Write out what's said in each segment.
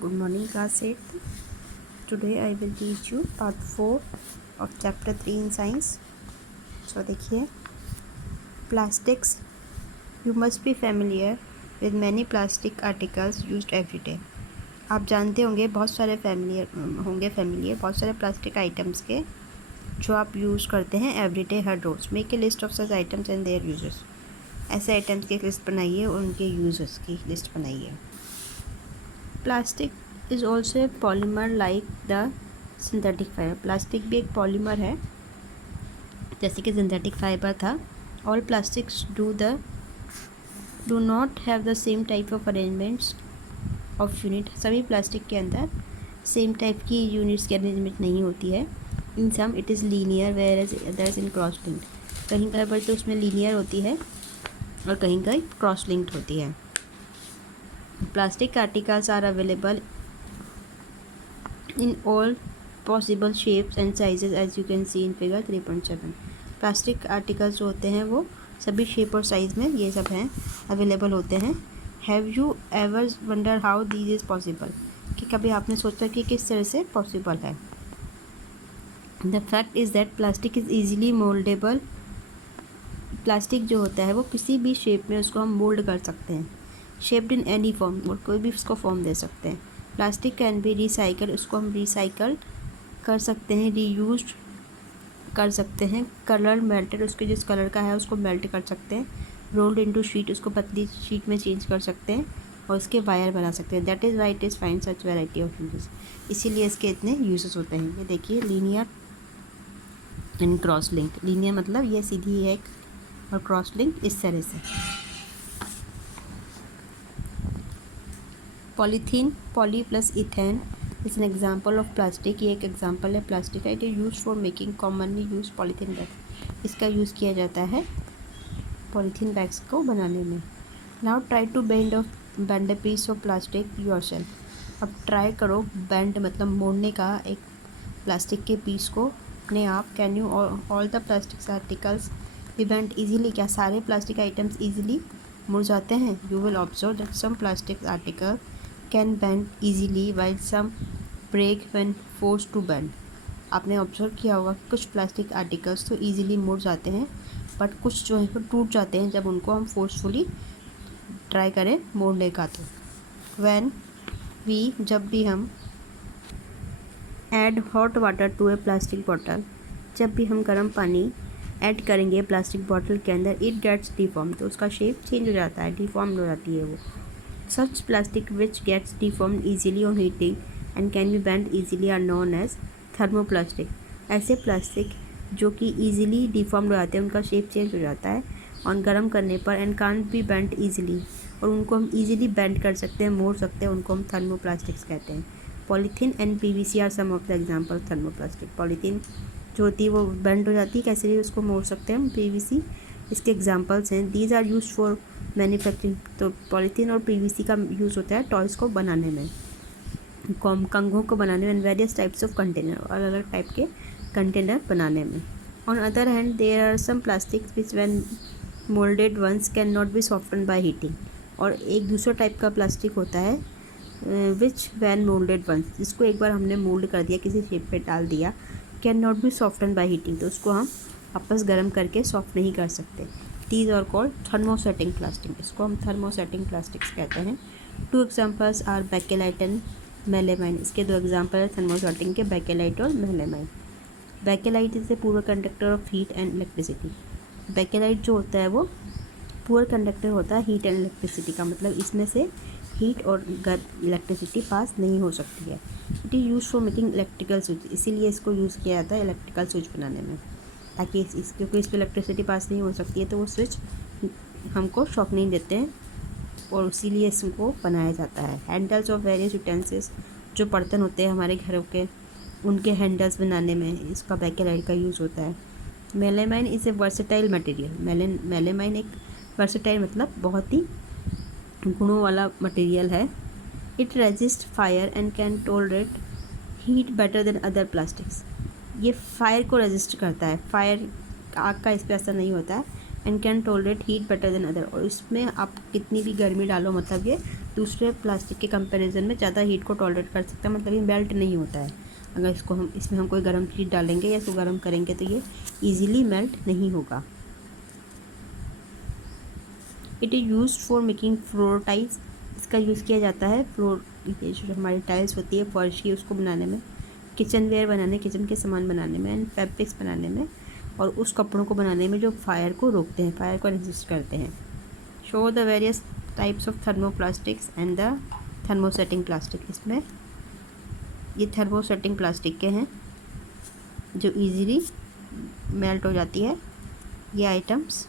Good morning, class 8. Today I will teach you part 4 of chapter 3 in science. So देखिए, plastics. You must be familiar with many plastic articles used every day. आप जानते होंगे बहुत सारे familiar बहुत सारे plastic items के जो आप यूज़ करते हैं एवरीडे हर रोज़. Make a list of such items and their uses. ऐसे आइटम्स की एक लिस्ट बनाइए और उनके यूजेस की लिस्ट बनाइए. Plastic is also a polymer like the synthetic fibre. Plastic भी एक पॉलीमर है जैसे कि सिंथेटिक फाइबर था. All plastics do not have the same type of arrangements of unit. सभी प्लास्टिक के अंदर सेम टाइप की यूनिट्स की अरेंजमेंट नहीं होती है. In some it is linear whereas others in cross linked. कहीं कहीं पर तो उसमें लीनियर होती है और कहीं कहीं क्रॉस लिंक्ड होती है. Plastic articles are available in all possible shapes and sizes as you can see in figure 3.7. Plastic articles जो होते हैं वो सभी शेप और साइज़ में ये सब हैं अवेलेबल होते हैं. Have you ever wonder how this is possible. कि कभी आपने सोचा कि किस तरह से पॉसिबल है. The fact is that plastic is easily mouldable. Plastic जो होता है वो किसी भी शेप में उसको हम मोल्ड कर सकते हैं. शेप्ड इन एनी फॉर्म, और कोई भी उसको फॉर्म दे सकते हैं. Plastic can be recycle. उसको हम रिसाइकल कर सकते हैं, रीयूज कर सकते हैं. कलर मेल्टेड, उसके जिस कलर का है उसको मेल्ट कर सकते हैं. रोल्ड इनटू शीट, उसको पतली शीट में चेंज कर सकते हैं और उसके वायर बना सकते हैं. That is why it is find such variety of uses. इसीलिए इसके इतने यूजेस होते हैं. ये देखिए, linear and cross link. Linear मतलब ये सीधी है और क्रॉस लिंक इस तरह से. Polythene, poly plus ethene is an example of plastic. ये एक एग्जाम्पल है प्लास्टिक का. It is use for making commonly use polythene bag. इसका यूज़ किया जाता है पॉलीथीन बैग्स को बनाने में. Now try to bend a piece of plastic yourself. अब ट्राई करो, बेंड मतलब मोड़ने का एक प्लास्टिक के पीस को अपने आप. Can you all the plastic articles be bend easily. क्या सारे प्लास्टिक आइटम्स ईजिली मुड़ जाते हैं. You will observe that some plastic article can bend easily while some break when force to bend. आपने ऑब्जर्व किया होगा कि कुछ प्लास्टिक आर्टिकल्स तो ईजिली मुड़ जाते हैं बट कुछ जो है वो टूट जाते हैं जब उनको हम फोर्सफुली ट्राई करें मोड़ने का. तो जब भी हम add hot water to a plastic bottle, जब भी हम गर्म पानी ऐड करेंगे प्लास्टिक बॉटल के अंदर, इट गेट्स डिफॉर्म. तो उसका शेप चेंज हो जाता है, डिफॉर्म हो जाती है वो. Such plastic which gets deformed easily on heating and can be bent easily are known as thermoplastic. ऐसे प्लास्टिक जो कि ईजिली डिफॉर्म्ड हो जाते हैं, उनका शेप चेंज हो जाता है और गर्म करने पर and can't be bent easily, और उनको हम ईजिली बेंड कर सकते हैं, मोड़ सकते हैं, उनको हम थर्मोप्लास्टिक्स कहते हैं. Polythene and PVC are some of the example thermoplastic. Polythene जो होती है वो बेंड हो जाती है, कैसे भी उसको मोड़ सकते हैं हम. पीवीसी इसके एग्जाम्पल्स हैं. These are use for manufacturing. तो पॉलीथीन और पीवीसी का यूज़ होता है टॉयज़ को बनाने में, कंघों को बनाने में, वेरियस टाइप्स ऑफ कंटेनर, अलग अलग टाइप के कंटेनर बनाने में. On other hand there are some plastics which when moulded once can not be soften by heating. और एक दूसरा टाइप का प्लास्टिक होता है विच व्हेन मोल्डेड वंस, जिसको एक बार हमने मोल्ड कर दिया, किसी शेप पे डाल दिया, can not be soften by heating. तो उसको हम वापस गर्म करके सॉफ्ट नहीं कर सकते. These are called thermosetting plastic. इसको हम thermosetting plastics कहते हैं. Two examples are bakelite and melamine. इसके दो एग्जाम्पल है थर्मोसेटिंग के, बेकेलाइट और melamine. Bakelite is a poor conductor of heat and electricity. Bakelite जो होता है वो पुअर कंडक्टर होता है हीट एंड इलेक्ट्रिसिटी का. मतलब इसमें से हीट और इलेक्ट्रिसिटी पास नहीं हो सकती है. It is use for making electrical switch. इसीलिए इसको यूज़ किया जाता है इलेक्ट्रिकल स्विच बनाने में, ताकि क्योंकि इस पर इलेक्ट्रिसिटी पास नहीं हो सकती है तो वो स्विच हमको शॉक नहीं देते हैं और इसीलिए इसको बनाया जाता है. Handles of various utensils. जो बर्तन होते हैं हमारे घरों के, उनके हैंडल्स बनाने में इसका बेकेलाइट का यूज़ होता है. Melamine is a versatile material. Melamine एक वर्सेटाइल मतलब बहुत ही गुणों वाला मटेरियल है. It resist fire and can tolerate heat better than other plastics. ये फायर को रेजिस्ट करता है, फायर आग का इस पर असर नहीं होता है. And can tolerate heat better than other. और इसमें आप कितनी भी गर्मी डालो, मतलब ये दूसरे प्लास्टिक के कंपैरिजन में ज़्यादा हीट को टॉलरेट कर सकता है, मतलब ये मेल्ट नहीं होता है। अगर इसमें हम कोई गर्म चीज़ डालेंगे या इसको गर्म करेंगे तो ये ईज़िली मेल्ट नहीं होगा। It is use for making floor tiles, इसका यूज़ किया जाता है फ्लोर, ये जो हमारी टाइल्स होती है फर्श की, उसको बनाने में, किचन वेयर बनाने, किचन के सामान बनाने में, एंड फैब्रिक्स बनाने में, और उस कपड़ों को बनाने में जो फायर को रोकते हैं, फायर को रेजिस्ट करते हैं। Show the various types of thermoplastics and the thermosetting plastic. इसमें ये थर्मोसेटिंग प्लास्टिक के हैं जो इजीली मेल्ट हो जाती है ये items.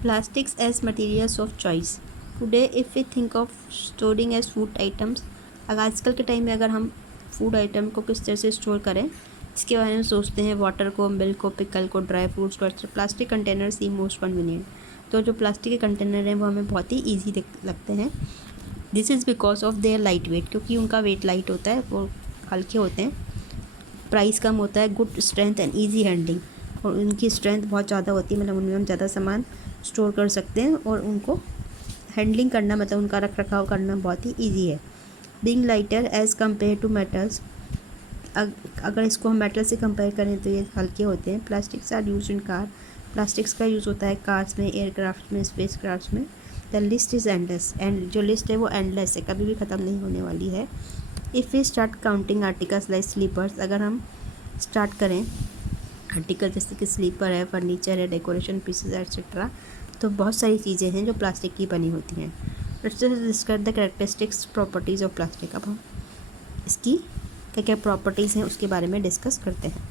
Plastics as materials of choice. Today if we think of storing as food items, अगर आजकल के टाइम में अगर हम फूड आइटम को किस तरह से स्टोर करें इसके बारे में सोचते हैं, वाटर को, मिल्क को, पिकल को, ड्राई फ्रूट्स को, प्लास्टिक कंटेनर सी मोस्ट कन्वीनियंट। तो जो प्लास्टिक के कंटेनर हैं वो हमें बहुत ही ईजी लगते हैं। This is because of their light weight, क्योंकि उनका वेट लाइट होता है, वो हल्के होते हैं, प्राइस कम होता है, good strength and easy handling, और उनकी स्ट्रेंथ बहुत ज़्यादा होती है, मतलब उनमें हम ज़्यादा सामान स्टोर कर सकते हैं और उनको हैंडलिंग करना, मतलब उनका रख रखाव करना बहुत ही ईजी है। Being lighter as compare to metals, अगर इसको हम मेटल से कंपेयर करें तो ये हल्के होते हैं। Plastics are use in car, plastics का यूज़ होता है कार्स में, एयरक्राफ्ट में, स्पेस क्राफ्ट में। The list is endless, and जो लिस्ट है वो एंडलेस है, कभी भी ख़त्म नहीं होने वाली है। If we start counting articles like slippers, अगर हम स्टार्ट करें आर्टिकल जैसे कि स्लीपर है, फर्नीचर है, डेकोरेशन पीसेस एक्सेट्रा, तो बहुत सारी चीज़ें हैं जो प्लास्टिक की बनी होती हैं। Let's discuss the characteristics properties of plastic. अब हम इसकी क्या क्या प्रॉपर्टीज़ हैं उसके बारे में डिस्कस करते हैं।